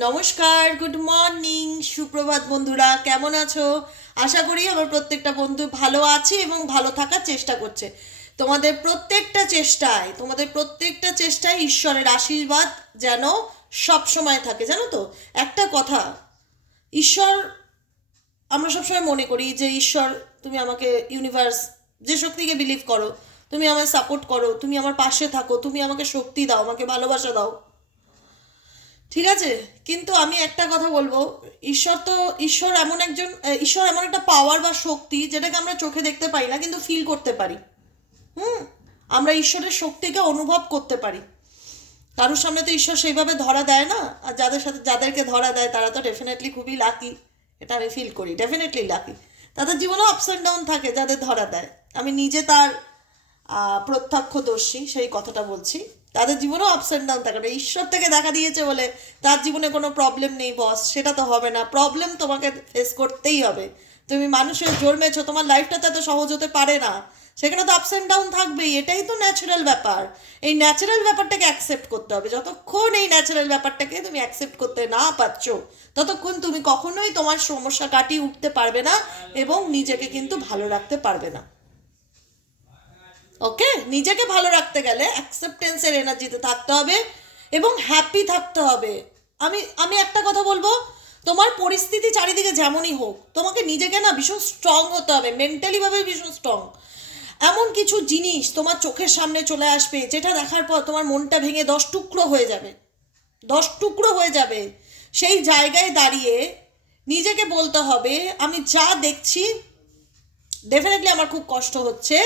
নমস্কার good morning সুপ্রভাত বন্ধুরা, কেমন আছো? আশা করি আমার প্রত্যেকটা বন্ধু ভালো আছে এবং ভালো থাকার চেষ্টা করছে। তোমাদের প্রত্যেকটা চেষ্টায়, তোমাদের প্রত্যেকটা চেষ্টায় ঈশ্বরের আশীর্বাদ যেন সব সময় থাকে, জানো তো? একটা কথা, ঈশ্বর, আমরা সবসময় মনে করি যে ঈশ্বর, তুমি আমাকে ইউনিভার্স যে শক্তিকে বিলিভ করো, তুমি আমায় সাপোর্ট করো, তুমি আমার পাশে থাকো, তুমি আমাকে শক্তি দাও, আমাকে ভালোবাসা দাও। ঠিক আছে? কিন্তু আমি একটা কথা বলব। ঈশ্বর তো, ঈশ্বর এমন একজন ঈশ্বর এমন একটা পাওয়ার বা শক্তি যেটাকে আমরা চোখে দেখতে পাই না, কিন্তু ফিল করতে পারি। হুম? আমরা ঈশ্বরের শক্তিকে অনুভব করতে পারি। কারোর সামনে তো ঈশ্বর সেইভাবে ধরা দেয় না, আর যাদের সাথে, যাদেরকে ধরা দেয়, তারা তো ডেফিনেটলি খুবই লাকি এটা আমি ফিল করি ডেফিনেটলি লাকি তাদের জীবনে আপস অ্যান্ড ডাউন থাকে যাদের ধরা দেয়। আমি নিজে তার প্রত্যক্ষদর্শী, সেই কথাটা বলছি। তাদের জীবনেও আপস অ্যান্ড ডাউন থাকে ঈশ্বর থেকে দেখা দিয়েছে বলে তার জীবনে কোনো প্রবলেম নেই বস সেটা তো হবে না। প্রবলেম তোমাকে ফেস করতেই হবে। তুমি মানুষের জন্মেছো, তোমার লাইফটা তো এত সহজ হতে পারে না। সেখানে তো আপস অ্যান্ড ডাউন থাকবেই। এটাই তো ন্যাচারাল ব্যাপার। এই ন্যাচারাল ব্যাপারটাকে অ্যাকসেপ্ট করতে হবে। যতক্ষণ এই ন্যাচারাল ব্যাপারটাকে তুমি অ্যাকসেপ্ট করতে না পারছ, ততক্ষণ তুমি কখনোই তোমার সমস্যা কাটিয়ে উঠতে পারবে না এবং নিজেকে কিন্তু ভালো রাখতে পারবে না। ওকে? নিজেকে ভালো রাখতে গেলে অ্যাকসেপ্টেন্সের এনার্জিতে থাকতে হবে এবং হ্যাপি থাকতে হবে। আমি আমি একটা কথা বলব, তোমার পরিস্থিতি চারিদিকে যেমনই হোক, তোমাকে নিজেকে না ভীষণ স্ট্রং হতে হবে মেন্টালিভাবে ভীষণ স্ট্রং এমন কিছু জিনিস তোমার চোখের সামনে চলে আসবে, যেটা দেখার পর তোমার মনটা ভেঙে দশ টুকরো হয়ে যাবে। দশ টুকরো হয়ে যাবে। সেই জায়গায় দাঁড়িয়ে নিজেকে বলতে হবে, আমি যা দেখছি ডেফিনেটলি আমার খুব কষ্ট হচ্ছে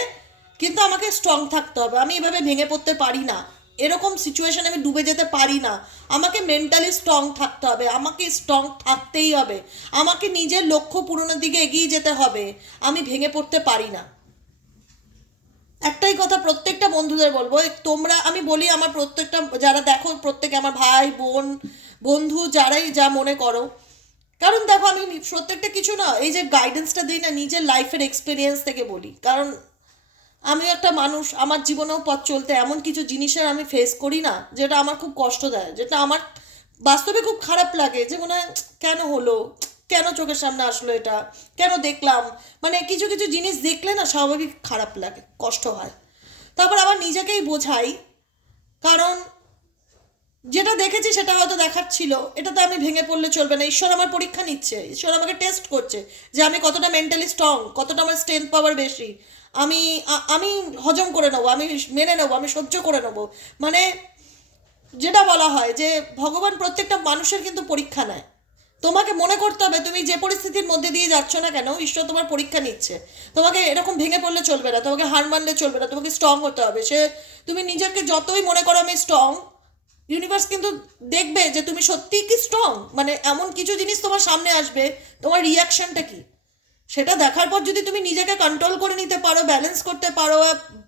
কিন্তু আমাকে স্ট্রং থাকতে হবে। আমি এভাবে ভেঙে পড়তে পারি না। এরকম সিচুয়েশানে আমি ডুবে যেতে পারি না। আমাকে মেন্টালি স্ট্রং থাকতে হবে। আমাকে স্ট্রং থাকতেই হবে। আমাকে নিজের লক্ষ্য পূরণের দিকে এগিয়ে যেতে হবে। আমি ভেঙে পড়তে পারি না। একটাই কথা প্রত্যেকটা বন্ধুদের বলব তোমরা, আমি বলি আমার প্রত্যেকটা, যারা দেখো, প্রত্যেকে আমার ভাই, বোন, বন্ধু, যারাই যা মনে করো। কারণ দেখো আমি প্রত্যেকটা কিছু না, এই যে গাইডেন্সটা দিই না, নিজের লাইফের এক্সপিরিয়েন্স থেকে বলি। কারণ আমি একটা মানুষ, আমার জীবনেও পথ চলতে এমন কিছু জিনিসের আমি ফেস করি না, যেটা আমার খুব কষ্ট দেয়, যেটা আমার বাস্তবে খুব খারাপ লাগে, যে মনে হয়, কেন হলো, কেন চোখের সামনে আসলো এটা, কেন দেখলাম মানে কিছু কিছু জিনিস দেখলে না স্বাভাবিক খারাপ লাগে, কষ্ট হয়। তারপর আবার নিজেকেই বোঝাই, কারণ যেটা দেখেছি সেটা হয়তো দেখার ছিল এটাতে আমি ভেঙে পড়লে চলবে না, ঈশ্বর আমার পরীক্ষা নিচ্ছে, ঈশ্বর আমাকে টেস্ট করছে, যে আমি কতটা মেন্টালি স্ট্রং কতটা আমার স্ট্রেংথ পাওয়ার বেশি আমি আমি হজম করে নেব, আমি মেনে নেব, আমি সহ্য করে নেব। মানে যেটা বলা হয় যে, ভগবান প্রত্যেকটা মানুষের কিন্তু পরীক্ষা নেয়। তোমাকে মনে করতে হবে, তুমি যে পরিস্থিতির মধ্যে দিয়ে যাচ্ছ না কেন, ঈশ্বর তোমার পরীক্ষা নিচ্ছে। তোমাকে এরকম ভেঙে পড়লে চলবে না, তোমাকে হার মানলে চলবে না, তোমাকে স্ট্রং হতে হবে। সে, তুমি নিজেকে যতই মনে করো আমি স্ট্রং ইউনিভার্স কিন্তু দেখবে যে তুমি সত্যিই কি স্ট্রং মানে এমন কিছু জিনিস তোমার সামনে আসবে, তোমার রিয়াকশনটা কি? সেটা দেখার পর যদি তুমি নিজেকে কন্ট্রোল করে নিতে পারো ব্যালেন্স করতে পারো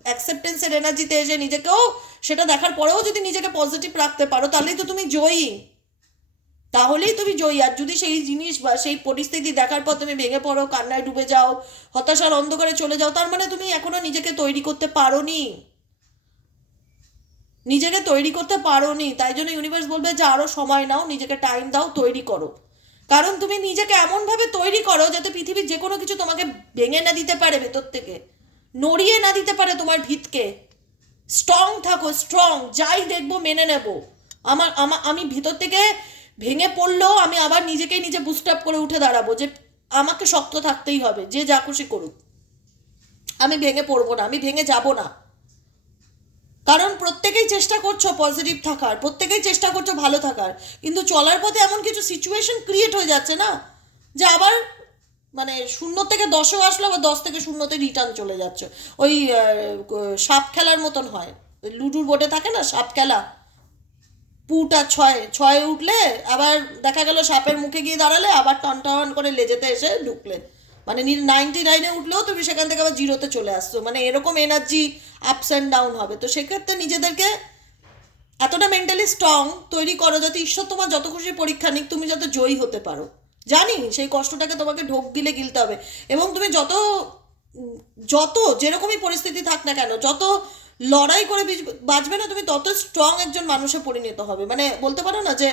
অ্যাকসেপ্টেন্সের এনার্জিতে এসে নিজেকেও সেটা দেখার পরেও যদি নিজেকে পজিটিভ রাখতে পারো, তাহলেই তো তুমি জয়ী। তাহলেই তুমি জয়ী। আর যদি সেই জিনিস বা সেই পরিস্থিতি দেখার পর তুমি ভেঙে পড়ো, কান্নায় ডুবে যাও, হতাশার অন্ধকারে চলে যাও, তার মানে তুমি এখনও নিজেকে তৈরি করতে পারো নি নিজেকে তৈরি করতে পারো নি তাই জন্য ইউনিভার্স বলবে যে আরও সময় নাও, নিজেকে টাইম দাও, তৈরি করো। কারণ তুমি নিজেকে এমনভাবে তৈরি করো যাতে পৃথিবীর যে কোনো কিছু তোমাকে ভেঙে না দিতে পারে ভেতর থেকে। নড়িয়ে না দিতে পারে তোমার ভিতকে। স্ট্রং থাকো স্ট্রং যাই দেখব মেনে নেব। আমার, আমি ভিতর থেকে ভেঙে পড়লেও আমি আবার নিজেকেই নিজে বুস্ট আপ করে উঠে দাঁড়াবো যে আমাকে শক্ত থাকতেই হবে, যে যা খুশি করুক। আমি ভেঙে পড়ব না, আমি ভেঙে যাব না। কারণ প্রত্যেকেই চেষ্টা করছ পজিটিভ থাকার, প্রত্যেকেই চেষ্টা করছ ভালো থাকার, কিন্তু চলার পথে এমন কিছু সিচুয়েশন ক্রিয়েট হয়ে যাচ্ছে না, যে আবার মানে শূন্য থেকে দশও আসলো আবার দশ থেকে শূন্যতে রিটার্ন চলে যাচ্ছে। ওই সাপ খেলার মতন হয়। লুডুর বোর্ডে থাকে না সাপ খেলা? পুটা ছয়, ছয়ে উঠলে আবার দেখা গেল সাপের মুখে গিয়ে দাঁড়ালে আবার টন টন করে লেজেতে এসে ঢুকলে মানে নাইনটি নাইনে উঠলেও তুমি সেখান থেকে আবার জিরোতে চলে আসছো। মানে এরকম এনার্জি আপস অ্যান্ড ডাউন হবে। তো সেক্ষেত্রে নিজেদেরকে এতটা মেন্টালি স্ট্রং তৈরি করো যাতে ঈশ্বর তোমার যত খুশি পরীক্ষা নিক, তুমি যাতে জয়ী হতে পারো। জানি, সেই কষ্টটাকে তোমাকে ঢোক গিলে গিলতে হবে। এবং তুমি যত যত যেরকমই পরিস্থিতি থাক না কেন, যত লড়াই করে বাঁচবে না, তুমি তত স্ট্রং একজন মানুষে পরিণত হবে। মানে বলতে পারো না যে,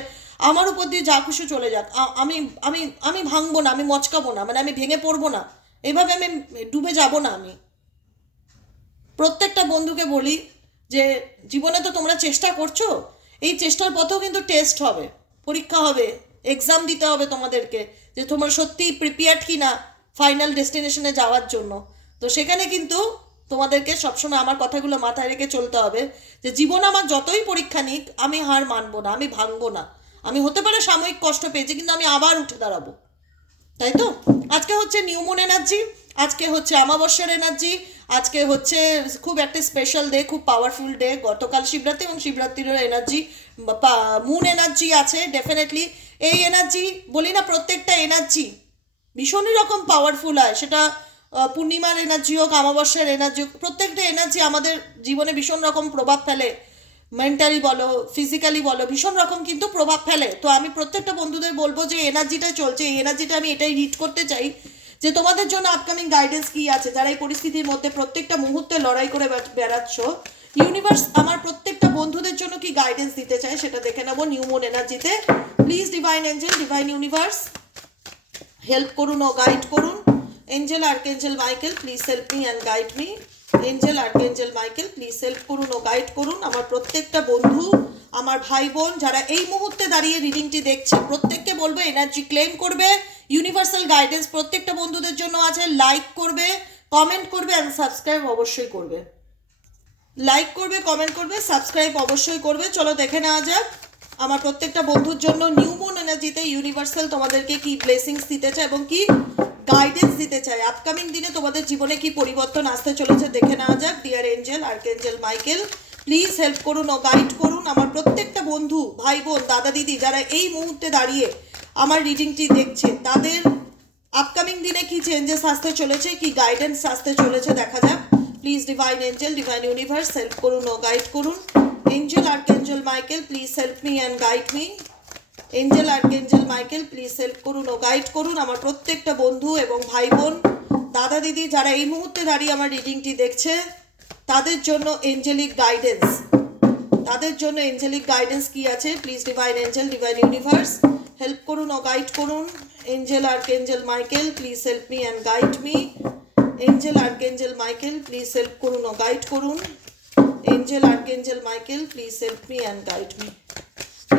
আমার উপর দিয়ে যা খুশি চলে যাক আমি আমি আমি ভাঙবো না, আমি মচকাবো না মানে আমি ভেঙে পড়ব না। এইভাবে আমি ডুবে যাব না আমি। প্রত্যেকটা বন্ধুকে বলি যে, জীবনে তো তোমরা চেষ্টা করছ, এই চেষ্টার পথেও কিন্তু টেস্ট হবে, পরীক্ষা হবে এক্সাম দিতে হবে তোমাদেরকে, যে তোমরা সত্যিই প্রিপেয়ার্ড কি না ফাইনাল ডেস্টিনেশনে যাওয়ার জন্য। তো সেখানে কিন্তু তোমাদেরকে সবসময় আমার কথাগুলো মাথায় রেখে চলতে হবে যে জীবন আমার যতই পরীক্ষা নিক, আমি হার মানবো না, আমি ভাঙবো না। আমি হতে পারে সাময়িক কষ্ট পেয়েছি, কিন্তু আমি আবার উঠে দাঁড়াবো। তাই তো? আজকে হচ্ছে নিউমুন এনার্জি, আজকে হচ্ছে আমাবস্যার এনার্জি, আজকে হচ্ছে খুব একটা স্পেশাল ডে খুব পাওয়ারফুল ডে গতকাল শিবরাত্রি এবং শিবরাত্রিরও এনার্জি মুন এনার্জি আছে ডেফিনেটলি এই এনার্জি, বলি না প্রত্যেকটা এনার্জি ভীষণই রকম পাওয়ারফুল হয়। সেটা পূর্ণিমার এনার্জি হোক, অমাবস্যার এনার্জি হোক, প্রত্যেকটা এনার্জি আমাদের জীবনে ভীষণ রকম প্রভাব ফেলে। মেন্টালি বলো ফিজিক্যালি বলো, ভীষণ রকম কিন্তু প্রভাব ফেলে। তো আমি প্রত্যেকটা বন্ধুদের বলব যে এনার্জিটা চলছে, এই এনার্জিটা আমি এটাই রিড করতে চাই যে, তোমাদের জন্য আপকামিং গাইডেন্স কি আছে? যারা এই পরিস্থিতির মধ্যে প্রত্যেকটা মুহূর্তে লড়াই করে বেড়াচ্ছ ইউনিভার্স আমার প্রত্যেকটা বন্ধুদের জন্য কি গাইডেন্স দিতে চায় সেটা দেখে নেব new moon এনার্জিতে please divine angel divine universe help করুন ও গাইড করুন। Angel archangel Michael please help me and guide me angel archangel Michael please help করুন ও গাইড করুন। আমার প্রত্যেকটা বন্ধু, আমার ভাই বোন যারা এই মুহূর্তে দাঁড়িয়ে রিডিংটি দেখছে, প্রত্যেককে বলব এনার্জি ক্লেম করবে ইউনিভার্সাল গাইডেন্স প্রত্যেকটা বন্ধুদের জন্য আছে লাইক করবে কমেন্ট করবে অ্যান্ড সাবস্ক্রাইব অবশ্যই করবে। লাইক করবে কমেন্ট করবে সাবস্ক্রাইব অবশ্যই করবে। চলো দেখে নেওয়া যাক। আমার প্রত্যেকটা বন্ধুর জন্য নিউমন এনার্জিতে ইউনিভার্সাল তোমাদেরকে কি ব্লেসিংস দিতে চায় এবং কি গাইডেন্স দিতে চায়। আপকামিং দিনে তোমাদের জীবনে কি পরিবর্তন আসতে চলেছে দেখে নেওয়া যাক। Dear angel archangel Michael please help করুন ও গাইড করুন। আমার প্রত্যেকটা বন্ধু, ভাই বোন, দাদা দিদি যারা এই মুহূর্তে দাঁড়িয়ে আমার রিডিংটি দেখছে, তাদের আপকামিং দিনে কি চেঞ্জেস আসতে চলেছে, কি গাইডেন্স আসতে চলেছে দেখা যাক। Please divine angel divine universe help করুন ও গাইড করুন। Angel archangel Michael please help me and guide me angel archangel Michael please help করুন ও গাইড করুন আমার প্রত্যেকটা বন্ধু এবং ভাই বোন, দাদা দিদি যারা এই মুহূর্তে দাঁড়িয়ে আমার রিডিংটি দেখছে, তাদের জন্য এঞ্জেলিক গাইডেন্স তাদের জন্য এঞ্জেলিক গাইডেন্স কি আছে? Please divine angel divine universe help করুন ও গাইড করুন। Angel archangel Michael please help me and guide me angel archangel Michael please help করুন ও গাইড করুন। Angel archangel Michael please help me and guide me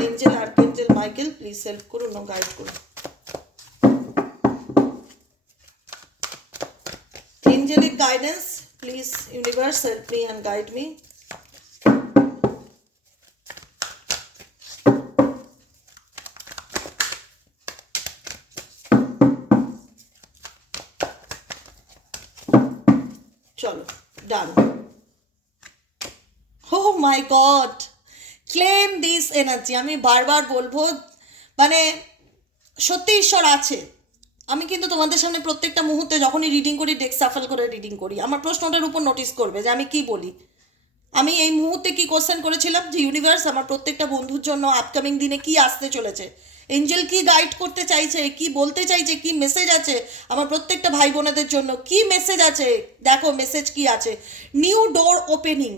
angel archangel Michael please help করুন ও guide করুন angelic guidance, please, universe, help me and guide me. চলো done oh my god claim this energy আমি বারবার বলব মানে সত্যি ঈশ্বর আছে। আমি কিন্তু তোমাদের সামনে প্রত্যেকটা মুহূর্তে যখনই রিডিং করি ডেক সাফল করে রিডিং করি। আমার প্রশ্নটার উপর নোটিস করবে যে আমি কি বলি। আমি এই মুহূর্তে কি কোশ্চেন করেছিলাম যে ইউনিভার্স আমার প্রত্যেকটা বন্ধুর জন্য আপকামিং দিনে কি আসতে চলেছে? এঞ্জেল কি গাইড করতে চাইছে? কি বলতে চাইছে? কি মেসেজ আছে? আমার প্রত্যেকটা ভাই বোনেদের জন্য কি মেসেজ আছে? দেখো মেসেজ কি আছে। New door opening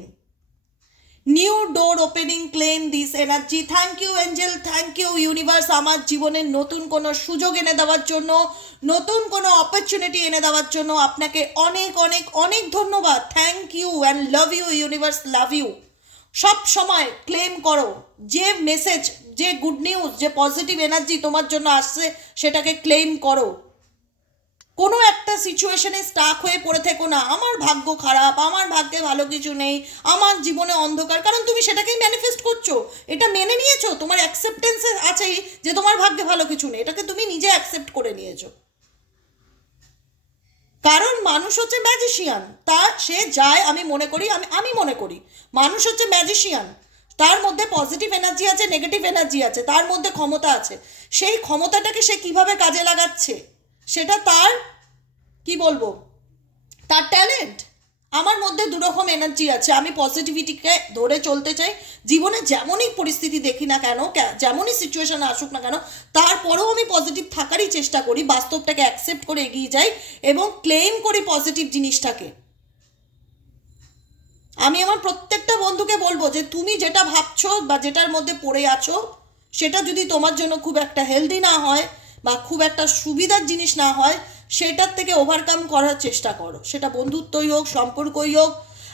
new door opening claim this energy thank you angel thank you universe আমার জীবনে নতুন কোনো সুযোগ এনে দেওয়ার জন্য, নতুন কোনো অপরচুনিটি এনে দেওয়ার জন্য আপনাকে অনেক অনেক অনেক ধন্যবাদ। Thank you and love you universe love you সব সময় ক্লেম করো। যে মেসেজ যে গুড নিউজ যে পজিটিভ এনার্জি তোমার জন্য আসছে, সেটাকে ক্লেম করো। কোনো একটা সিচুয়েশনে স্টাক হয়ে পড়ে থেকো না। আমার ভাগ্য খারাপ, আমার ভাগ্যে ভালো কিছু নেই, আমার জীবনে অন্ধকার। কারণ তুমি সেটাকেই ম্যানিফেস্ট করছ। এটা মেনে নিয়েছো? তোমার অ্যাকসেপ্টেন্সে আছেই যে তোমার ভাগ্যে ভালো কিছু নেই। এটাকে তুমি নিজে অ্যাকসেপ্ট করে নিয়েছো। কারণ মানুষ হচ্ছে ম্যাজিশিয়ান তা সে যায়, আমি মনে করি, আমি আমি মনে করি। মানুষ হচ্ছে ম্যাজিশিয়ান তার মধ্যে পজিটিভ এনার্জি আছে নেগেটিভ এনার্জি আছে, তার মধ্যে ক্ষমতা আছে। সেই ক্ষমতাটাকে সে কীভাবে কাজে লাগাচ্ছে? সেটা তার, কি বলব, তার ট্যালেন্ট আমার মধ্যে দুরকম এনার্জি আছে। আমি পজিটিভিটিকে ধরে চলতে চাই। জীবনে যেমনই পরিস্থিতি দেখি না কেন যেমনই সিচুয়েশন আসুক না কেন, তারপরেও আমি পজিটিভ থাকারই চেষ্টা করি, বাস্তবটাকে অ্যাকসেপ্ট করে এগিয়ে যাই এবং ক্লেম করি পজিটিভ জিনিসটাকে। আমি আমার প্রত্যেকটা বন্ধুকে বলব যে, তুমি যেটা ভাবছ বা যেটার মধ্যে পড়ে আছো, সেটা যদি তোমার জন্য খুব একটা হেলদি না হয় বা খুব একটা সুবিধার জিনিস না হয়, সেটার থেকে ওভারকাম করার চেষ্টা করো। সেটা বন্ধুত্বই হোক, সম্পর্কই হোক,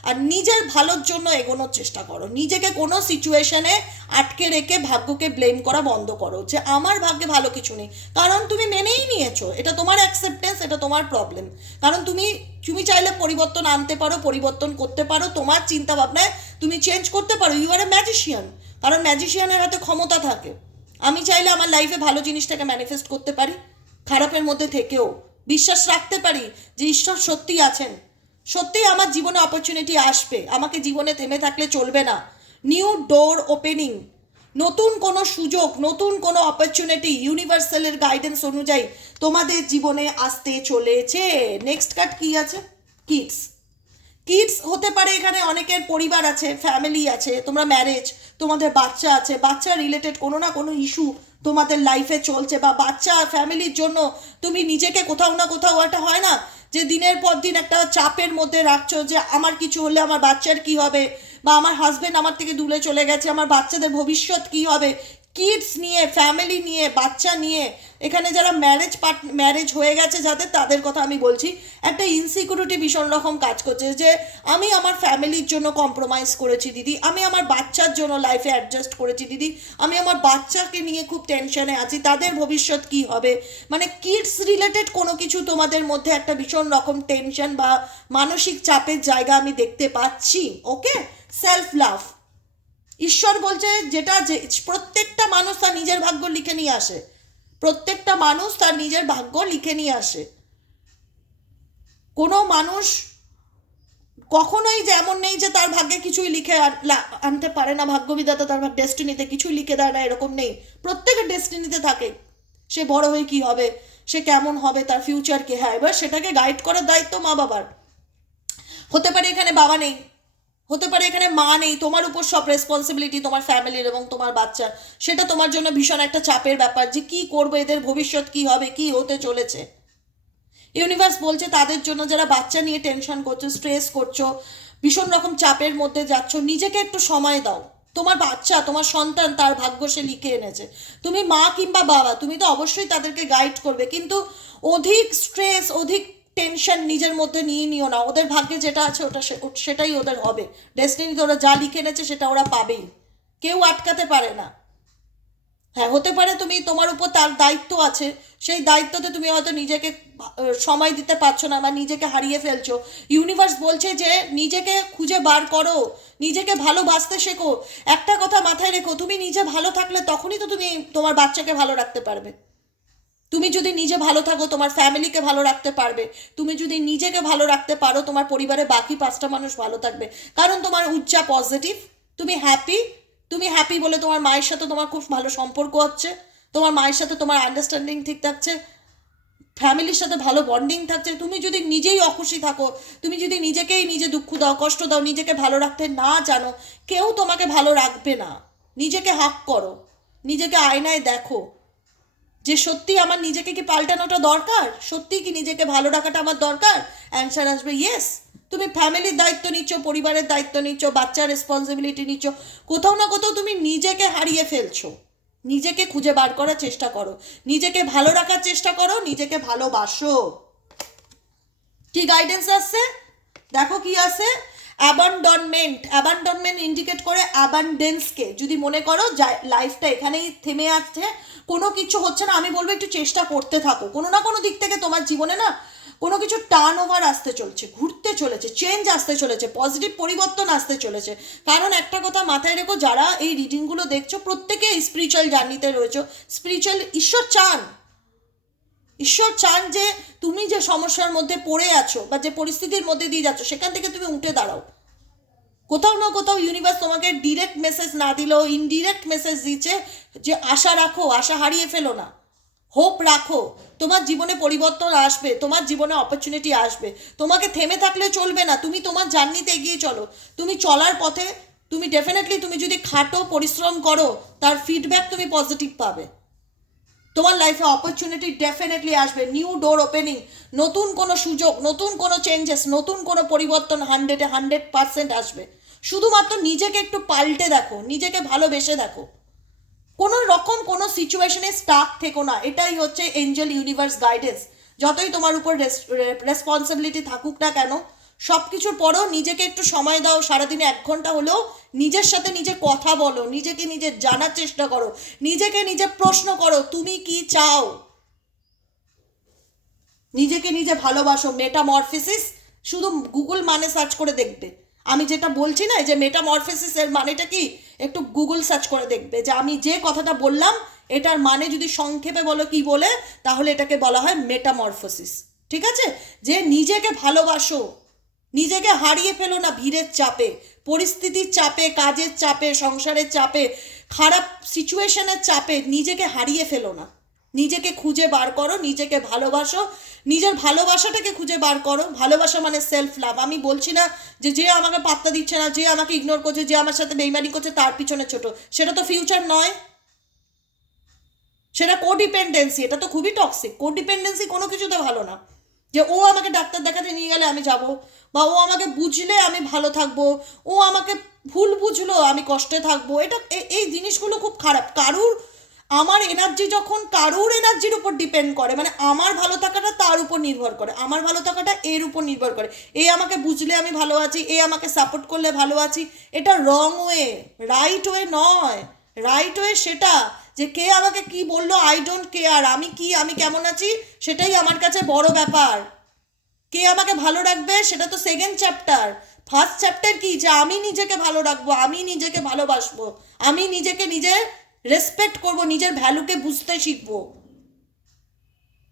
আর নিজের ভালোর জন্য এগোনোর চেষ্টা করো। নিজেকে কোনো সিচুয়েশনে আটকে রেখে ভাগ্যকে ব্লেম করা বন্ধ করো যে, আমার ভাগ্যে ভালো কিছু নেই। কারণ তুমি মেনেই নিয়েছো। এটা তোমার অ্যাকসেপ্টেন্স এটা তোমার প্রবলেম কারণ তুমি তুমি চাইলে পরিবর্তন আনতে পারো, পরিবর্তন করতে পারো, তোমার চিন্তা ভাবনায় তুমি চেঞ্জ করতে পারো। ইউ আর এ ম্যাজিশিয়ান কারণ ম্যাজিশিয়ানের হাতে ক্ষমতা থাকে। আমি চাইলে আমার লাইফে ভালো জিনিসটাকে ম্যানিফেস্ট করতে পারি, খারাপের মধ্যে থেকেও। বিশ্বাস রাখতে পারি যে ঈশ্বর সত্যিই আছেন। সত্যিই আমার জীবনে অপরচুনিটি আসবে। আমাকে জীবনে থেমে থাকলে চলবে না। নিউ ডোর ওপেনিং নতুন কোনো সুযোগ, নতুন কোনো অপরচুনিটি ইউনিভার্সালের গাইডেন্স অনুযায়ী তোমাদের জীবনে আসতে চলেছে। নেক্সট কার্ড কি আছে? কিডস কিডস হতে পারে এখানে অনেকের পরিবার আছে ফ্যামিলি আছে, তোমরা ম্যারেজ তোমাদের বাচ্চা আছে, বাচ্চা রিলেটেড কোনো না কোনো ইস্যু তোমাদের লাইফে চলছে বা বাচ্চা ফ্যামিলির জন্য তুমি নিজেকে কোথাও না কোথাও একটা হয় না যে দিনের পর দিন একটা চাপের মধ্যে রাখছো যে আমার কিছু হলে আমার বাচ্চার কি হবে বা আমার হাজবেন্ড আমার থেকে দূরে চলে গেছে, আমার বাচ্চাদের ভবিষ্যৎ কি হবে কিডস নিয়ে ফ্যামিলি নিয়ে, বাচ্চা নিয়ে, এখানে যারা ম্যারেজ পার্ট ম্যারেজ হয়ে গেছে যাদের, তাদের কথা আমি বলছি, একটা ইনসিকিউরিটি ভীষণ রকম কাজ করছে যে, আমি আমার ফ্যামিলির জন্য কম্প্রোমাইজ করেছি দিদি, আমি আমার বাচ্চার জন্য লাইফে অ্যাডজাস্ট করেছি দিদি, আমি আমার বাচ্চাকে নিয়ে খুব টেনশনে আছি, তাদের ভবিষ্যৎ কি হবে? মানে কিডস রিলেটেড কোনো কিছু তোমাদের মধ্যে একটা ভীষণ রকম টেনশন বা মানসিক চাপের জায়গা আমি দেখতে পাচ্ছি ওকে সেলফ লাভ ঈশ্বর বলছে যেটা যে, প্রত্যেকটা মানুষ তার নিজের ভাগ্য লিখে নিয়ে আসে। প্রত্যেকটা মানুষ তার নিজের ভাগ্য লিখে নিয়ে আসে। কোনো মানুষ কখনোই যে এমন নেই যে তার ভাগ্যে কিছুই লিখে আন- আনতে পারে না। ভাগ্যবিধাতা তার ভাগ ডেস্টিনিতে কিছুই লিখে দেয় না, এরকম নেই। প্রত্যেকের ডেস্টিনিতে থাকে। সে বড় হয়ে কি হবে? সে কেমন হবে? তার ফিউচার কি? হ্যাঁ এবার সেটাকে গাইড করার দায়িত্ব মা বাবার হতে পারে এখানে বাবা নেই। হতে পারে এখানে মা নেই, তোমার উপর সব রেসপন্সিবিলিটি তোমার ফ্যামিলির এবং তোমার বাচ্চার। সেটা তোমার জন্য ভীষণ একটা চাপের ব্যাপার যে কি করবে, এদের ভবিষ্যৎ কি হবে, কি হতে চলেছে। ইউনিভার্স বলছে তাদের জন্য যারা বাচ্চা নিয়ে টেনশন করছ স্ট্রেস করছ, ভীষণ রকম চাপের মধ্যে যাচ্ছ, নিজেকে একটু সময় দাও। তোমার বাচ্চা, তোমার সন্তান তার ভাগ্য সে লিখে এনেছে। তুমি মা কিংবা বাবা, তুমি তো অবশ্যই তাদেরকে গাইড করবে, কিন্তু অধিক স্ট্রেস অধিক টেনশন নিজের মধ্যে নিয়ে নিও না। ওদের ভাগ্যে যেটা আছে ওটা সেটাই ওদের হবে। ডেস্টিনিতে ওরা যা লিখে এনেছে সেটা ওরা পাবেই। কেউ আটকাতে পারে না। হ্যাঁ হতে পারে তুমি তোমার উপর তার দায়িত্ব আছে। সেই দায়িত্বতে তুমি হয়তো নিজেকে সময় দিতে পারছ না বা নিজেকে হারিয়ে ফেলছো। ইউনিভার্স বলছে যে নিজেকে খুঁজে বার করো। নিজেকে ভালোবাসতে শেখো। একটা কথা মাথায় রেখো, তুমি নিজে ভালো থাকলে তখনই তো তুমি তোমার বাচ্চাকে ভালো রাখতে পারবে। তুমি যদি নিজে ভালো থাকো, তোমার ফ্যামিলিকে ভালো রাখতে পারবে। তুমি যদি নিজেকে ভালো রাখতে পারো, তোমার পরিবারে বাকি পাঁচটা মানুষ ভালো থাকবে। কারণ তোমার উচ্চা পজিটিভ তুমি হ্যাপি তুমি হ্যাপি বলে তোমার মায়ের সাথে তোমার খুব ভালো সম্পর্ক হচ্ছে, তোমার মায়ের সাথে তোমার আন্ডারস্ট্যান্ডিং ঠিক থাকছে, ফ্যামিলির সাথে ভালো বন্ডিং থাকছে। তুমি যদি নিজেই অখুশি থাকো, তুমি যদি নিজেকেই নিজে দুঃখ দাও, কষ্ট দাও, নিজেকে ভালো রাখতে না জানো, কেউ তোমাকে ভালো রাখবে না। নিজেকে হাক করো, নিজেকে আয়নায় দেখো। যে সত্যি আমার নিজেকে কি পাল্টানোটা দরকার? সত্যি কি নিজেকে ভালো রাখাটা আমার দরকার? অ্যান্সার আসবে ইয়েস তুমি ফ্যামিলির দায়িত্ব নিচ্ছ, পরিবারের দায়িত্ব নিচ্ছ, বাচ্চার রেসপন্সিবিলিটি নিচ্ছ, কোথাও না কোথাও তুমি নিজেকে হারিয়ে ফেলছো। নিজেকে খুঁজে বার করার চেষ্টা করো। নিজেকে ভালো রাখার চেষ্টা করো, নিজেকে ভালোবাসো। কি গাইডেন্স আসছে? দেখো কি আছে অ্যাবান্ডনমেন্ট অ্যাবান্ডনমেন্ট ইন্ডিকেট করে অ্যাবান্ডেন্সকে যদি মনে করো লাইফটা এখানেই থেমে আছে, কোনো কিছু হচ্ছে না, আমি বলব একটু চেষ্টা করতে থাকো। কোনো না কোনো দিক থেকে তোমার জীবনে না কোনো কিছু টার্ন ওভার আসতে চলছে, ঘুরতে চলেছে চেঞ্জ আসতে চলেছে পজিটিভ পরিবর্তন আসতে চলেছে। কারণ একটা কথা মাথায় রেখো, যারা এই রিডিংগুলো দেখছ, প্রত্যেকে স্পিরিচুয়াল জার্নিতে রয়েছে। স্পিরিচুয়াল ঈশ্বর চান। ঈশ্বর চান যে তুমি যে সমস্যার মধ্যে পড়ে আছো বা যে পরিস্থিতির মধ্যে দিয়ে যাচ্ছ, সেখান থেকে তুমি উঠে দাঁড়াও। কোথাও না কোথাও ইউনিভার্স তোমাকে ডিরেক্ট মেসেজ না দিলেও ইনডিরেক্ট মেসেজ দিচ্ছে যে আশা রাখো, আশা হারিয়ে ফেলো না। হোপ রাখো। তোমার জীবনে পরিবর্তন আসবে, তোমার জীবনে অপরচুনিটি আসবে। তোমাকে থেমে থাকলে চলবে না, তুমি তোমার জার্নিতে এগিয়ে চলো। তুমি চলার পথে, তুমি ডেফিনেটলি তুমি যদি খাটো, পরিশ্রম করো, তার ফিডব্যাক তুমি পজিটিভ পাবে। তোমার লাইফে অপরচুনিটি ডেফিনেটলি আসবে। নিউ ডোর ওপেনিং নতুন কোনো সুযোগ, নতুন কোনো চেঞ্জেস নতুন কোনো পরিবর্তন হান্ড্রেডে হান্ড্রেড পার্সেন্ট আসবে। শুধুমাত্র নিজেকে একটু পাল্টে দেখো, নিজেকে ভালোবেসে দেখো। কোনো রকম কোনো সিচুয়েশনে স্টাক থেকো না। এটাই হচ্ছে এঞ্জেল ইউনিভার্স গাইডেন্স যতই তোমার উপর রেসপন্সিবিলিটি থাকুক না কেন সব কিছুর পরেও নিজেকে একটু সময় দাও, সারাদিনে এক ঘণ্টা হলেও নিজের সাথে নিজে কথা বলো, নিজেকে নিজে জানার চেষ্টা করো, নিজেকে নিজে প্রশ্ন করো, তুমি কি চাও? নিজেকে নিজে ভালোবাসো মেটামরফিসিস শুধু গুগল মানে সার্চ করে দেখবে। আমি যেটা বলছি না যে মেটামরফিসিস এর মানেটা কি? একটু গুগল সার্চ করে দেখবে যে আমি যে কথাটা বললাম, এটার মানে যদি সংক্ষেপে বলো কি বলে, তাহলে এটাকে বলা হয় মেটামরফোসিস ঠিক আছে? যে নিজেকে ভালোবাসো নিজেকে হারিয়ে ফেলো না ভিড়ের চাপে, পরিস্থিতির চাপে, কাজের চাপে, সংসারের চাপে, খারাপ সিচুয়েশনের চাপে নিজেকে হারিয়ে ফেলো না। নিজেকে খুঁজে বার করো, নিজেকে ভালোবাসো, নিজের ভালোবাসাটাকে খুঁজে বার করো। ভালোবাসা মানে সেলফ লাভ আমি বলছি না যে যে আমাকে পাত্তা দিচ্ছে না, যে আমাকে ইগনোর করছে, যে আমার সাথে বেইমানি করছে, তার পিছনে ছোট। সেটা তো ফিউচার নয়। সেটা কোডিপেন্ডেন্সি এটা তো খুবই টক্সিক কোডিপেন্ডেন্সি কোনো কিছুতে ভালো না। যে ও আমাকে ডাক্তার দেখাতে নিয়ে গেলে আমি যাব, বা ও আমাকে বুঝলে আমি ভালো থাকব, ও আমাকে ভুল বুঝলো আমি কষ্টে থাকব, এটা এই জিনিসগুলো খুব খারাপ। কারুর, আমার এনার্জি যখন কারুর এনার্জির উপর ডিপেন্ড করে মানে আমার ভালো থাকাটা তার উপর নির্ভর করে, আমার ভালো থাকাটা এর উপর নির্ভর করে। এ আমাকে বুঝলে আমি ভালো আছি, এ আমাকে সাপোর্ট করলে ভালো আছি, এটা রং ওয়ে রাইট ওয়ে নয়। রাইট ওয়ে সেটা যে কে আমাকে কি বলল আই ডোন্ট কেয়ার আমি কি, আমি কেমন আছি, সেটাই আমার কাছে বড় ব্যাপার। কে আমাকে ভালো রাখবে, সেটা তো সেকেন্ড চ্যাপ্টার ফার্স্ট চ্যাপ্টার কি? যে আমি নিজেকে ভালো রাখব, আমি নিজেকে ভালোবাসবো, আমি নিজেকে নিজে রেসপেক্ট করব, নিজের ভ্যালুকে বুঝতে শিখব।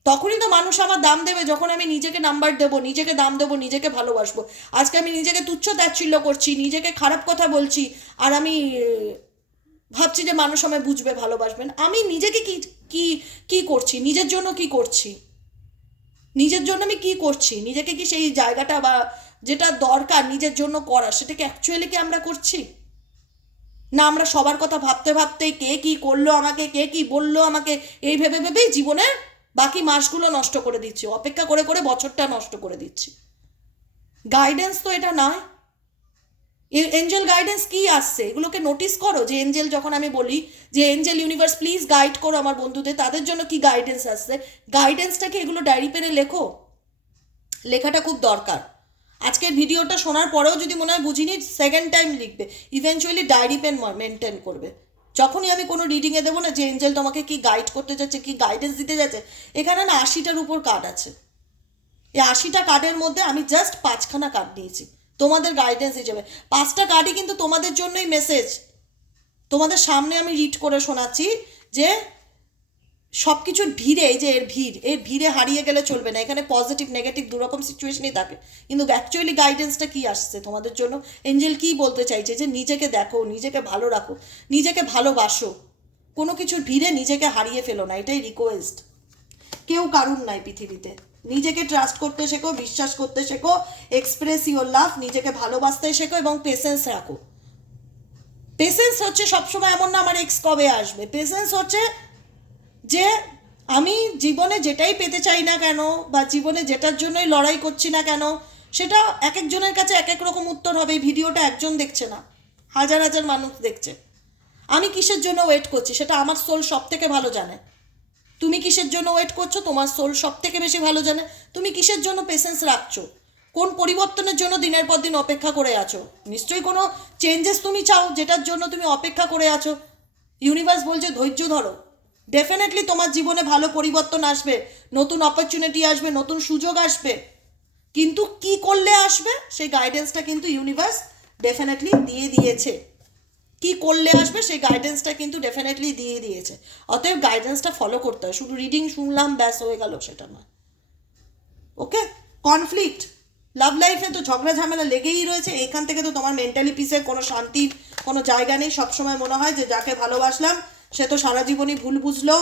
তখনই তো মানুষ আমার দাম দেবে, যখন আমি নিজেকে নাম্বার দেবো, নিজেকে দাম দেবো, নিজেকে ভালোবাসবো। আজকে আমি নিজেকে তুচ্ছ তাচ্ছিল্য করছি, নিজেকে খারাপ কথা বলছি, আর আমি ভাবছি যে মানুষ আমায় বুঝবে, ভালোবাসবেন। আমি নিজেকে কি কি কি করছি? নিজের জন্য কি করছি? নিজের জন্য আমি কি করছি? নিজেকে কি সেই জায়গাটা বা যেটা দরকার নিজের জন্য করা সেটাকে অ্যাকচুয়ালি কি আমরা করছি? না আমরা সবার কথা ভাবতে ভাবতে কে কি করল আমাকে, কে কি বলল আমাকে, এই ভেবে ভেবেই জীবনের বাকি মাসগুলো নষ্ট করে দিচ্ছি। অপেক্ষা করে করে বছরটা নষ্ট করে দিচ্ছি। গাইডেন্স তো এটা নয়। এঞ্জেল গাইডেন্স কি আসছে? এগুলোকে নোটিস করো যে এঞ্জেল যখন আমি বলি যে এঞ্জেল ইউনিভার্স প্লিজ গাইড করো আমার বন্ধুদের। তাদের জন্য কি গাইডেন্স আসছে? গাইডেন্সটাকে এগুলো ডায়েরি পেনে লেখো। লেখাটা খুব দরকার। আজকের ভিডিওটা শোনার পরেও যদি মনে হয় বুঝিনি সেকেন্ড টাইম লিখবে। ইভেনচুয়ালি ডায়েরি পেন মেনটেন করবে। যখনই আমি কোনো রিডিংয়ে দেবো না যে এঞ্জেল তোমাকে কি গাইড করতে যাচ্ছে, কি গাইডেন্স দিতে যাচ্ছে? এখানে না আশিটার উপর কার্ড আছে। এই আশিটা কার্ডের মধ্যে আমি জাস্ট পাঁচখানা কার্ড নিয়েছি তোমাদের গাইডেন্স হিসেবে পাঁচটা কার্ডই কিন্তু তোমাদের জন্যই মেসেজ তোমাদের সামনে আমি রিড করে শোনাচ্ছি যে সব কিছুর ভিড়ে, এই যে এর ভিড়, এর ভিড়ে হারিয়ে গেলে চলবে না। এখানে পজিটিভ নেগেটিভ দুরকম সিচুয়েশনই থাকে। কিন্তু অ্যাকচুয়ালি গাইডেন্সটা কী আসছে তোমাদের জন্য? এঞ্জেল কি বলতে চাইছে যে নিজেকে দেখো, নিজেকে ভালো রাখো, নিজেকে ভালোবাসো। কোনো কিছুর ভিড়ে নিজেকে হারিয়ে ফেলো না, এটাই রিকোয়েস্ট কেউ কারুর নাই পৃথিবীতে। নিজেকে ট্রাস্ট করতে শেখো, বিশ্বাস করতে শেখো এক্সপ্রেস ইউর লাভ নিজেকে ভালোবাসতে শেখো এবং পেশেন্স রাখো। পেশেন্স হচ্ছে সবসময় এমন না আমার এক্স কবে আসবে। পেশেন্স হচ্ছে যে আমি জীবনে যেটাই পেতে চাই না কেন বা জীবনে যেটার জন্যই লড়াই করছি না কেন, সেটা এক একজনের কাছে এক এক রকম উত্তর হবে। এই ভিডিওটা একজন দেখছে না, হাজার হাজার মানুষ দেখছে। আমি কিসের জন্য ওয়েট করছি? সেটা আমার সোল সব থেকে ভালো জানে। তুমি কিসের জন্য ওয়েট করছ? তোমার সোল সব থেকে বেশি ভালো জানে। তুমি কিসের জন্য পেশেন্স রাখছো? কোন পরিবর্তনের জন্য দিনের পর দিন অপেক্ষা করে আছো? নিশ্চয়ই কোনো চেঞ্জেস তুমি চাও যেটার জন্য তুমি অপেক্ষা করে আছো। ইউনিভার্স বলছে, ধৈর্য ধরো। ডেফিনেটলি তোমার জীবনে ভালো পরিবর্তন আসবে, নতুন অপরচুনিটি আসবে, নতুন সুযোগ আসবে। কিন্তু কি করলে আসবে? সেই গাইডেন্সটা কিন্তু ইউনিভার্স ডেফিনেটলি দিয়ে দিয়েছে। কি করলে আসবে সেই গাইডেন্সটা কিন্তু ডেফিনেটলি দিয়ে দিয়েছে। অতএব গাইডেন্সটা ফলো করতে হয়। শুধু রিডিং শুনলাম, ব্যাস, হয়ে গেল, সেটা নয়। ওকে কনফ্লিক্ট লাভ লাইফে তো ঝগড়া ঝামেলা লেগেই রয়েছে। এখান থেকে তো তোমার মেন্টালি পিসের কোনো শান্তির কোনো জায়গা নেই। সবসময় মনে হয় যে, যাকে ভালোবাসলাম, সে তো সারা জীবনই ভুল বুঝলো।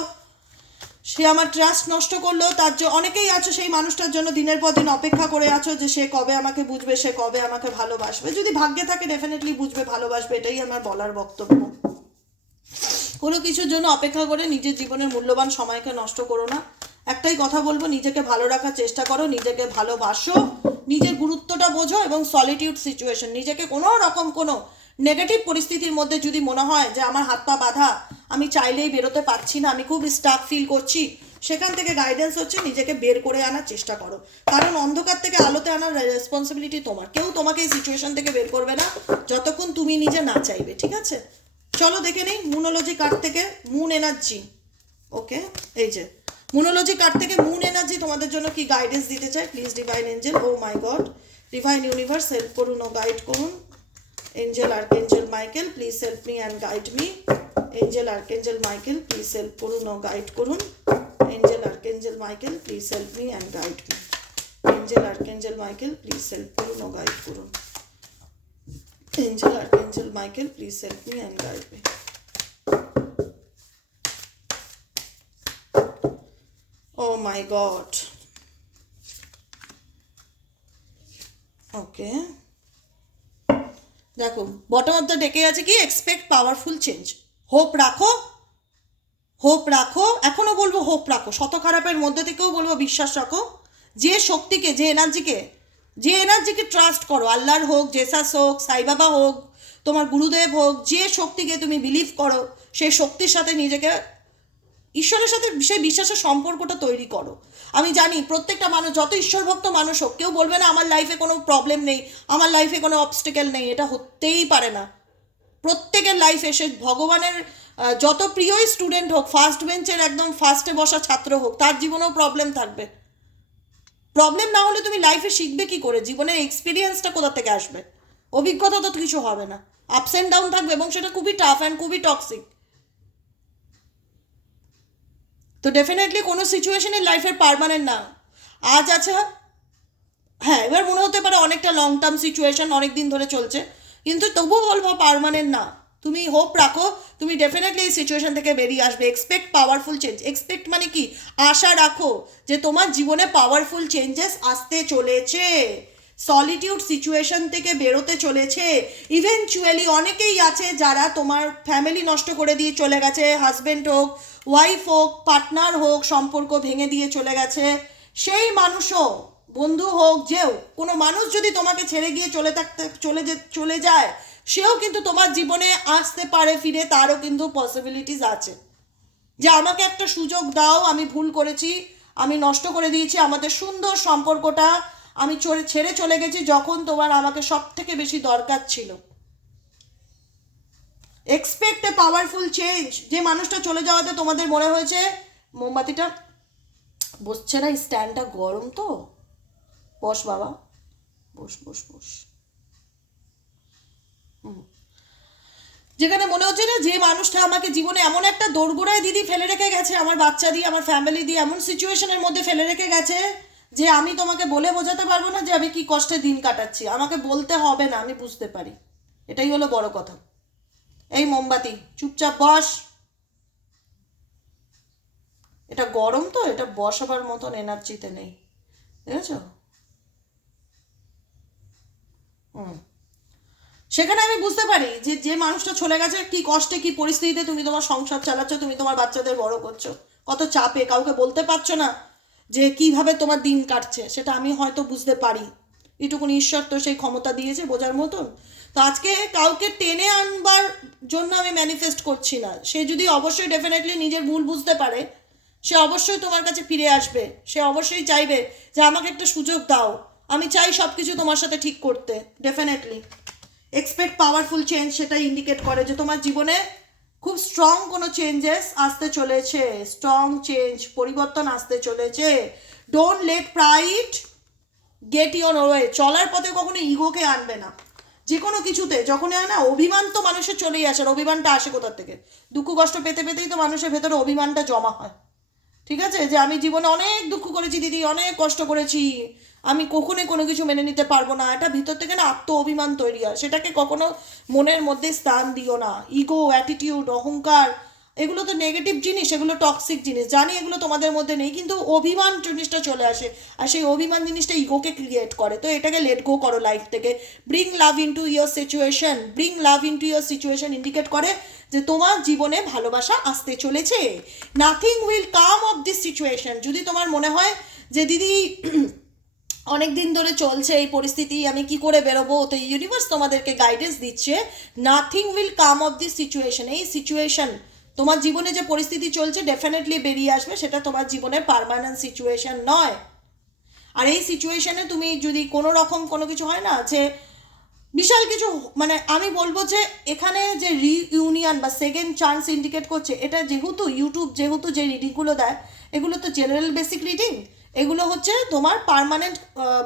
সে আমার ট্রাস্ট নষ্ট করল তার জন্য অনেকেই আছো, সেই মানুষটার জন্য দিনের পর দিন অপেক্ষা করে আছো যে সে কবে আমাকে বুঝবে, সে কবে আমাকে ভালোবাসবে। যদি ভাগ্যে থাকে ডেফিনেটলি বুঝবে, ভালোবাসবে, এটাই আমার বলার বক্তব্য। কোনো কিছুর জন্য অপেক্ষা করে নিজের জীবনের মূল্যবান সময়কে নষ্ট করো না। একটাই কথা বলব, নিজেকে ভালো রাখার চেষ্টা করো, নিজেকে ভালোবাসো, নিজের গুরুত্বটা বোঝো এবং সলিটিউড সিচুয়েশন নিজেকে কোনো রকম কোনো নেগেটিভ পরিস্থিতির মধ্যে যদি মনে হয় যে আমার হাত পা বাঁধা, আমি চাইলেই বেরোতে পারছি না, আমি খুব স্টাফ ফিল করছি, সেখান থেকে গাইডেন্স হচ্ছে নিজেকে বের করে আনার চেষ্টা করো। কারণ অন্ধকার থেকে আলোতে আনার রেসপন্সিবিলিটি তোমার। কেউ তোমাকে এই সিচুয়েশন থেকে বের করবে না, যতক্ষণ তুমি নিজে না চাইবে, ঠিক আছে? চলো দেখে নিই মুনোলজি কার্ড থেকে মুন এনার্জি ওকে এই যে। মুনোলজি কার্ড থেকে মুন এনার্জি তোমাদের জন্য কি গাইডেন্স দিতে চাই? Please divine angel oh my god divine universe help করুন ও গাইড করুন। Angel archangel Michael please help me and guide me angel archangel Michael please help করুন ও গাইড করুন angel archangel Michael please help me and guide me angel archangel Michael please help করুন ও guide করুন angel archangel Michael please help me and guide me Oh my god. Okay দেখো bottom of the ডেকে আছে কি? Expect powerful change hope রাখো hope রাখো এখনও বলব হোপ রাখো। শত খারাপের মধ্যে থেকেও বলব বিশ্বাস রাখো। যে শক্তিকে, যে এনার্জিকে যে এনার্জিকে ট্রাস্ট করো, আল্লাহর হোক জেসাস হোক সাইবাবা হোক, তোমার গুরুদেব হোক, যে শক্তিকে তুমি বিলিভ করো সেই শক্তির সাথে নিজেকে ঈশ্বরের সাথে সেই বিশ্বাসের সম্পর্কটা তৈরি করো। আমি জানি প্রত্যেকটা মানুষ, যত ঈশ্বরভক্ত মানুষ হোক, কেউ বলবে না, আমার লাইফে কোনো প্রবলেম নেই, আমার লাইফে কোনো অবস্টেকেল নেই। এটা হতেই পারে না। প্রত্যেকের লাইফে সে ভগবানের যত প্রিয়ই স্টুডেন্ট হোক ফার্স্ট বেঞ্চের একদম ফার্স্টে বসা ছাত্র হোক, তার জীবনেও প্রবলেম থাকবে। প্রবলেম না হলে তুমি লাইফে শিখবে কি করে? জীবনের এক্সপিরিয়েন্সটা কোথা থেকে আসবে? অভিজ্ঞতা তো কিছু হবে না। আপস অ্যান্ড ডাউন থাকবে এবং সেটা খুবই টাফ অ্যান্ড খুবই টক্সিক তো ডেফিনেটলি কোনো সিচুয়েশনের লাইফের পারমানেন্ট না। আজ আছে হ্যাঁ এবার মনে হতে পারে অনেকটা লং টার্ম সিচুয়েশন অনেক দিন ধরে চলছে, কিন্তু তবুও বলব পারমানেন্ট না। তুমি হোপ রাখো, তুমি ডেফিনেটলি এই সিচুয়েশন থেকে বেরিয়ে আসবে। এক্সপেক্ট পাওয়ারফুল চেঞ্জ এক্সপেক্ট মানে কি? আশা রাখো যে তোমার জীবনে পাওয়ারফুল চেঞ্জেস আসতে চলেছে। সলিটিউড সিচুয়েশন থেকে বেরোতে চলেছে। ইভেনচুয়ালি অনেকেই আছে যারা তোমার ফ্যামিলি নষ্ট করে দিয়ে চলে গেছে হাজবেন্ড হোক ওয়াইফ হোক পার্টনার হোক, সম্পর্ক ভেঙে দিয়ে চলে গেছে। সেই মানুষও, বন্ধু হোক, যেও, কোনো মানুষ যদি তোমাকে ছেড়ে গিয়ে চলে থাকতে, চলে যে, চলে যায়, সেও কিন্তু তোমার জীবনে আসতে পারে, ফিরে তারও কিন্তু পসিবিলিটিস আছে। যে আমাকে একটা সুযোগ দাও, আমি ভুল করেছি, আমি নষ্ট করে দিয়েছি, আমাদের সুন্দর সম্পর্কটা আমি চলে ছেড়ে চলে গেছি যখন তোমার আমাকে সব থেকে বেশি দরকার ছিল। এক্সপেক্ট এ পাওয়ারফুল চেঞ্জ যে মানুষটা চলে যাওয়াতে তোমাদের মনে হয়েছে, মোমবাতিটা বসছে না স্ট্যান্ডটা গরম তো। বস বাবা, বস বস বস। যেখানে মনে হচ্ছে না, যে মানুষটা আমাকে জীবনে এমন একটা দোরগোড়ায় দিদি ফেলে রেখে গেছে, আমার বাচ্চা দিয়ে, আমার ফ্যামিলি দিয়ে, এমন সিচুয়েশনের মধ্যে ফেলে রেখে গেছে যে আমি তোমাকে বলে বোঝাতে পারব না যে আমি কি কষ্টে দিন কাটাচ্ছি। আমাকে বলতে হবে না, আমি বুঝতে পারি। এটাই হলো বড় কথা। এই মোমবাতি, চুপচাপ বস। এটা গরম তো, এটা বসাবার মতন এনার্জিতে নেই। বুঝেছ হুম। সেখানে আমি বুঝতে পারি যে যে মানুষটা চলে গেছে, কি কষ্টে, কি পরিস্থিতিতে তুমি তোমার সংসার চালাচ্ছ, তুমি তোমার বাচ্চাদের বড় করছ। কত চাপে, কাউকে বলতে পারছ না। যে কীভাবে তোমার দিন কাটছে, সেটা আমি হয়তো বুঝতে পারি। এটুকুনি ঈশ্বর তো সেই ক্ষমতা দিয়েছে বোঝার মতন। তো আজকে কাউকে টেনে আনবার জন্য আমি ম্যানিফেস্ট করছি না। সে যদি অবশ্যই ডেফিনেটলি নিজের ভুল বুঝতে পারে, সে অবশ্যই তোমার কাছে ফিরে আসবে। সে অবশ্যই চাইবে যে আমাকে একটা সুযোগ দাও। আমি চাই সব কিছু তোমার সাথে ঠিক করতে ডেফিনেটলি এক্সপেক্ট পাওয়ারফুল চেঞ্জ সেটা ইন্ডিকেট করে যে তোমার জীবনে খুব স্ট্রং কোনো চেঞ্জেস আসতে চলেছে। স্ট্রং চেঞ্জ পরিবর্তন আসতে চলেছে। Don't let pride get your way চলার পথে কখনো ইগোকে আনবে না। যে কোনো কিছুতে যখন হয় না, অভিমান তো মানুষের চলেই আসে আর অভিমানটা আসে কোথার থেকে? দুঃখ কষ্ট পেতে পেতেই তো মানুষের ভেতরে অভিমানটা জমা হয়। ঠিক আছে? যে আমি জীবনে অনেক দুঃখ করেছি, দিদি, অনেক কষ্ট করেছি। আমি কখনোই কোনো কিছু মেনে নিতে পারব না। এটা ভিতর থেকে না আত্ম অভিমান তৈরি হয়। সেটাকে কখনো মনের মধ্যে স্থান দিও না। ইগো অ্যাটিটিউড অহংকার, এগুলো তো নেগেটিভ জিনিস, এগুলো টক্সিক জিনিস। জানি এগুলো তোমাদের মধ্যে নেই, কিন্তু অভিমান জিনিসটা চলে আসে। আর সেই অভিমান জিনিসটা ইগোকে ক্রিয়েট করে। তো এটাকে লেট গো করো লাইফ থেকে। Bring love into your situation bring love into your situation indicate করে যে তোমার জীবনে ভালোবাসা আসতে চলেছে। Nothing will come of this situation যদি তোমার মনে হয় যে, দিদি অনেক দিন ধরে চলছে এই পরিস্থিতি, আমি কি করে বেরোবো? তো ইউনিভার্স তোমাদেরকে গাইডেন্স দিচ্ছে nothing will come of this situation এই সিচুয়েশন তোমার জীবনে যে পরিস্থিতি চলছে ডেফিনেটলি বেরিয়ে আসবে, সেটা তোমার জীবনের পারমানেন্ট সিচুয়েশন নয়। আর এই সিচুয়েশনে তুমি যদি কোনো রকম কোনো কিছু হয় না, যে বিশাল কিছু মানে আমি বলব যে এখানে যে রিইউনিয়ন বা সেকেন্ড চান্স ইন্ডিকেট করছে, এটা যেহেতু ইউটিউব যেহেতু যে রিডিংগুলো দেয়, এগুলো তো জেনারেল বেসিক রিডিং এগুলো হচ্ছে তোমার পার্মানেন্ট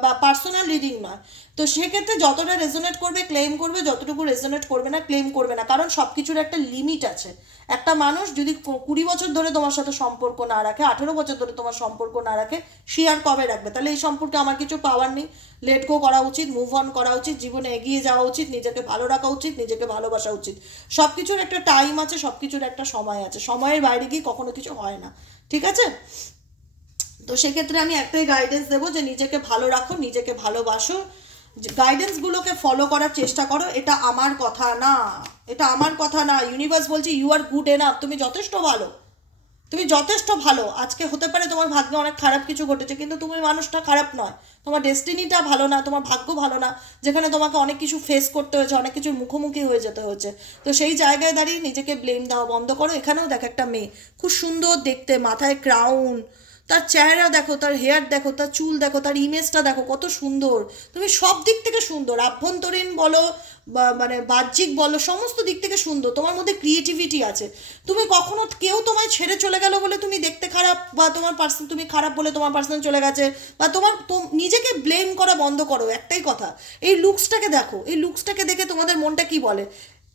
বা পার্সোনাল রিডিং নয়। তো সেক্ষেত্রে যতটা রেজোনেট করবে ক্লেম করবে, যতটুকু রেজোনেট করবে না ক্লেম করবে না। কারণ সব কিছুর একটা লিমিট আছে। একটা মানুষ যদি কুড়ি বছর ধরে তোমার সাথে সম্পর্ক না রাখে, আঠেরো বছর ধরে তোমার সম্পর্ক না রাখে, সে আর কবে রাখবে? তাহলে এই সম্পর্কে আমার কিছু পাওয়ার নেই। লেট গো করা উচিত মুভ অন করা উচিত, জীবনে এগিয়ে যাওয়া উচিত, নিজেকে ভালো রাখা উচিত, নিজেকে ভালোবাসা উচিত। সব কিছুর একটা টাইম আছে সব কিছুর একটা সময় আছে। সময়ের বাইরে গিয়ে কখনো কিছু হয় না। ঠিক আছে? তো সেক্ষেত্রে আমি একটাই গাইডেন্স দেবো যে নিজেকে ভালো রাখো, নিজেকে ভালোবাসো। গাইডেন্সগুলোকে ফলো করার চেষ্টা করো, এটা আমার কথা না। এটা আমার কথা না। ইউনিভার্স বলছে ইউ আর গুড এনাফ তুমি যথেষ্ট ভালো। তুমি যথেষ্ট ভালো। আজকে হতে পারে তোমার ভাগ্যে অনেক খারাপ কিছু ঘটেছে, কিন্তু তুমি মানুষটা খারাপ নয়। তোমার ডেস্টিনিটা ভালো না, তোমার ভাগ্য ভালো না, যেখানে তোমাকে অনেক কিছু ফেস করতে হয়েছে, অনেক কিছুর মুখোমুখি হয়ে যেতে হয়েছে। তো সেই জায়গায় দাঁড়িয়ে নিজেকে ব্লেম দেওয়া বন্ধ করো। এখানেও দেখ একটা মেয়ে, খুব সুন্দর দেখতে, মাথায় ক্রাউন তার চেহারা দেখো, তার হেয়ার দেখো, তার চুল দেখো, তার ইমেজটা দেখো, কত সুন্দর। তুমি সব দিক থেকে সুন্দর। আভ্যন্তরীণ বলো মানে বাহ্যিক বলো, সমস্ত দিক থেকে সুন্দর। তোমার মধ্যে ক্রিয়েটিভিটি আছে। তুমি কখনো কেউ তোমায় ছেড়ে চলে গেল বলে তুমি দেখতে খারাপ, বা তোমার পার্সন তুমি খারাপ বলে তোমার পার্সন চলে গেছে, বা তোমার তোম- নিজেকে ব্লেম করা বন্ধ করো, একটাই কথা। এই লুকসটাকে দেখো। এই লুকসটাকে দেখে তোমাদের মনটা কি বলে?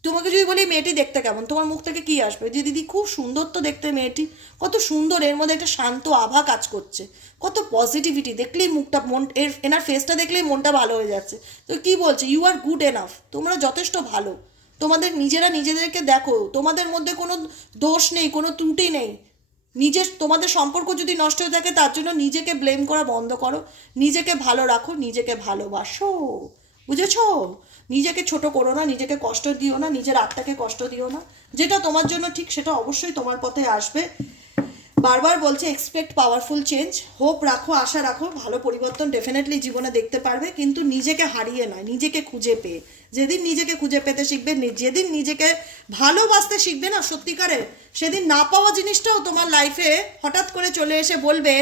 তোমাকে যদি বলি মেয়েটি দেখতে কেমন? তোমার মুখ থেকে কি আসবে? যে দিদি খুব সুন্দর তো দেখতে মেয়েটি। কত সুন্দর, এর মধ্যে একটা শান্ত আভা কাজ করছে। কত পজিটিভিটি দেখলেই মুখটা মন, এর, এনার ফেসটা দেখলেই মনটা ভালো হয়ে যাচ্ছে। তো কি বলছে? ইউ আর গুড এনাফ তোমরা যথেষ্ট ভালো। তোমাদের নিজেরা নিজেদেরকে দেখো, তোমাদের মধ্যে কোনো দোষ নেই, কোনো ত্রুটি নেই। নিজের, তোমাদের সম্পর্ক যদি নষ্ট হয়ে থাকে, তার জন্য নিজেকে ব্লেম করা বন্ধ করো। নিজেকে ভালো রাখো, নিজেকে ভালোবাসো। বুঝেছ? নিজেকে ছোট করো না, নিজেকে কষ্ট দিও না, নিজের আত্মাকে কষ্ট দিও না। যেটা তোমার জন্য ঠিক, সেটা অবশ্যই তোমার পথে আসবে। বারবার বলছে এক্সপেক্ট পাওয়ারফুল চেঞ্জ হোপ রাখো, আশা রাখো, ভালো পরিবর্তন ডেফিনেটলি জীবনে দেখতে পারবে, কিন্তু নিজেকে হারিয়ে নয়, নিজেকে খুঁজে পেয়ে। যেদিন নিজেকে খুঁজে পেতে শিখবে যেদিন নিজেকে ভালোবাসতে শিখবে না সত্যিকারের, সেদিন না পাওয়া জিনিসটাও তোমার লাইফে হঠাৎ করে চলে এসে বলবে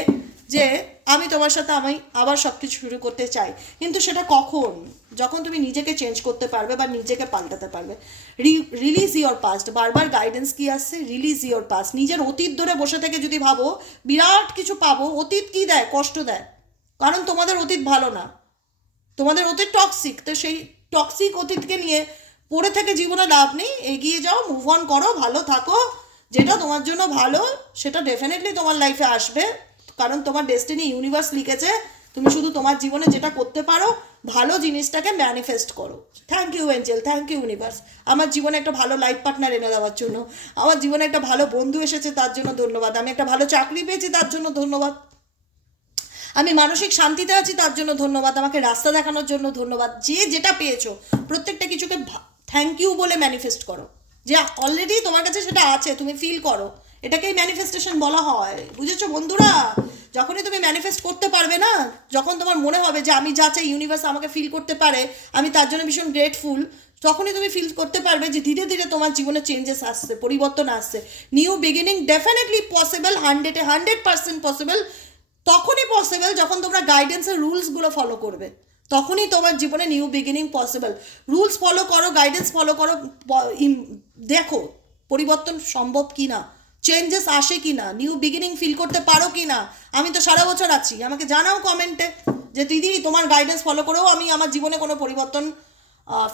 যে আমি তোমার সাথে আমি আবার সব কিছু শুরু করতে চাই। কিন্তু সেটা কখন? যখন তুমি নিজেকে চেঞ্জ করতে পারবে বা নিজেকে পাল্টাতে পারবে। রিলিজ ইওর পাস্ট বারবার গাইডেন্স কি আসছে? রিলিজ ইওর পাস্ট নিজের অতীত ধরে বসে থেকে যদি ভাবো, বিরাট কিছু পাবো, অতীত কি দেয়? কষ্ট দেয়। কারণ তোমাদের অতীত ভালো না। তোমাদের অতীত টক্সিক তো সেই টক্সিক অতীতকে নিয়ে পড়ে থেকে জীবনে লাভ নেই। এগিয়ে যাও মুভ অন করো, ভালো থাকো। যেটা তোমার জন্য ভালো, সেটা ডেফিনেটলি তোমার লাইফে আসবে। কারণ তোমার ডেস্টিনি ইউনিভার্স লিখেছে, তুমি শুধু তোমার জীবনে যেটা করতে পারো, ভালো জিনিসটাকে ম্যানিফেস্ট করো। Thank you angel thank you universe আমার জীবনে একটা ভালো লাইফ পার্টনার এনে দেওয়ার জন্য। আমার জীবনে একটা ভালো বন্ধু এসেছে, তার জন্য ধন্যবাদ। আমি একটা ভালো চাকরি পেয়েছি, তার জন্য ধন্যবাদ। আমি মানসিক শান্তিতে আছি, তার জন্য ধন্যবাদ। আমাকে রাস্তা দেখানোর জন্য ধন্যবাদ। যে যেটা পেয়েছ, প্রত্যেকটা কিছুকে থ্যাংক ইউ বলে ম্যানিফেস্ট করো। যে অলরেডি তোমার কাছে সেটা আছে, তুমি ফিল করো। এটাকেই ম্যানিফেস্টেশন বলা হয়। বুঝেছ বন্ধুরা? যখনই তুমি ম্যানিফেস্ট করতে পারবে না, যখন তোমার মনে হবে যে আমি যা চাই ইউনিভার্স আমাকে ফিল করতে পারে, আমি তার জন্য ভীষণ গ্রেটফুল তখনই তুমি ফিল করতে পারবে যে ধীরে ধীরে তোমার জীবনে চেঞ্জেস আসছে, পরিবর্তন আসছে। নিউ বিগিনিং ডেফিনেটলি পসিবল হান্ড্রেডে হান্ড্রেড পার্সেন্ট পসিবল তখনই পসিবল যখন তোমরা গাইডেন্সের রুলসগুলো ফলো করবে। তখনই তোমার জীবনে new beginning possible rules follow করো গাইডেন্স ফলো করো দেখো, পরিবর্তন সম্ভব কি না চেঞ্জেস আসে কি না নিউ বিগিনিং ফিল করতে পারো কি না আমি তো সারা বছর আছি। আমাকে জানাও কমেন্টে যে, দিদি, তোমার গাইডেন্স ফলো করেও আমি আমার জীবনে কোনো পরিবর্তন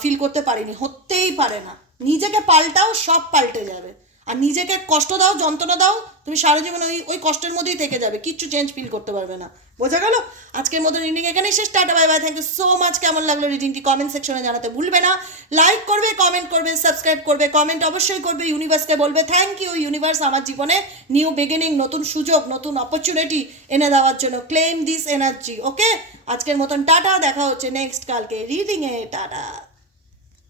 ফিল করতে পারিনি। হতেই পারে না। নিজেকে পাল্টাও সব পাল্টে যাবে। আর নিজেকে কষ্ট দাও, যন্ত্রণা দাও, তুমি সারা জীবন ওই ওই কষ্টের মধ্যেই থেকে যাবে, কিচ্ছু চেঞ্জ ফিল করতে পারবে না। বোঝা গেল? আজকের মতো রিডিং এখানেই শেষ। Tata bye bye thank you so much কেমন লাগল রিডিংটি কমেন্ট সেকশনে জানাতে ভুলবে না। লাইক করবে কমেন্ট করবে সাবস্ক্রাইব করবে কমেন্ট অবশ্যই করবে ইউনিভার্সকে বলবে থ্যাংক ইউ ইউনিভার্স আমার জীবনে নিউ বিগিনিং নতুন সুযোগ, নতুন অপরচুনিটি এনে দেওয়ার জন্য। ক্লেম দিস এনার্জি ওকে আজকের মতন টাটা, দেখা হচ্ছে নেক্সট কালকে রিডিংয়ে টাটা।